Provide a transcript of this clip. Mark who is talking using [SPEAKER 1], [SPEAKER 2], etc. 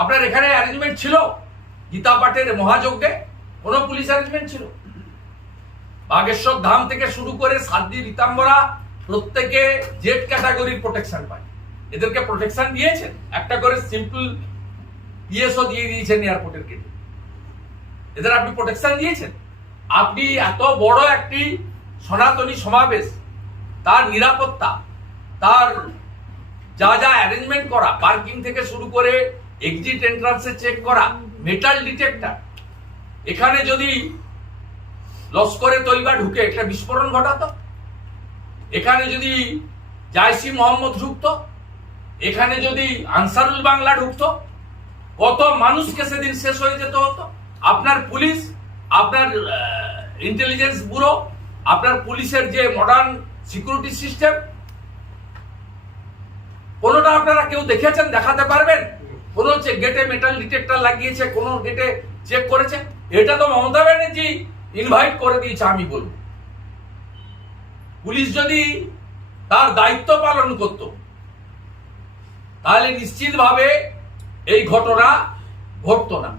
[SPEAKER 1] আপনার এখানে অ্যারেঞ্জমেন্ট ছিল? গীতা পাঠের মহাযজ্ঞে কোনো পুলিশ অ্যারেঞ্জমেন্ট ছিল? বাগেশ্বর ধাম থেকে শুরু করে সাদ্দি রীতাম্বরা প্রত্যেকে জেড ক্যাটাগরির প্রোটেকশন পায়। এদেরকে প্রোটেকশন দিয়েছেন? একটা করে সিম্পল ইএসও দিয়ে দিয়েছেন এয়ারপোর্টের কেটে এদের আপনি প্রোটেকশন দিয়েছেন? আপনি এত বড় একটি সনাতনী সমাবেশ, তার নিরাপত্তা, তার যা যা অ্যারেঞ্জমেন্ট করা পার্কিং থেকে শুরু করে এক্সিট এন্ট্রান্সে চেক করা, মেটাল ডিটেক্টর। এখানে যদি লস্করে তৈবা ঢুকে, একটা বিস্ফোরণ ঘটাতো। এখানে যদি জাইসি মোহাম্মদ ঢুকতো, এখানে যদি আনসারুল বাংলা ঢুকতো, কত মানুষকে সেদিন শেষ হয়ে যেত হতো। আপনার পুলিশ, আপনার ইন্টেলিজেন্স ব্যুরো আপনার পুলিশের যে মডার্ন সিকিউরিটি সিস্টেম কোনোটা আপনারা কেউ দেখেছেন, দেখাতে পারবেন? কোন গেটে মেটাল ডিটেক্টর লাগিয়েছে, কোন গেটে চেক করেছে? এটা তো মমতা ব্যানার্জি ইনভাইট করে দিয়েছে, আমি বলব। পুলিশ যদি তার দায়িত্ব পালন করত, তাহলে নিশ্চিতভাবে এই ঘটনা ঘটতো না।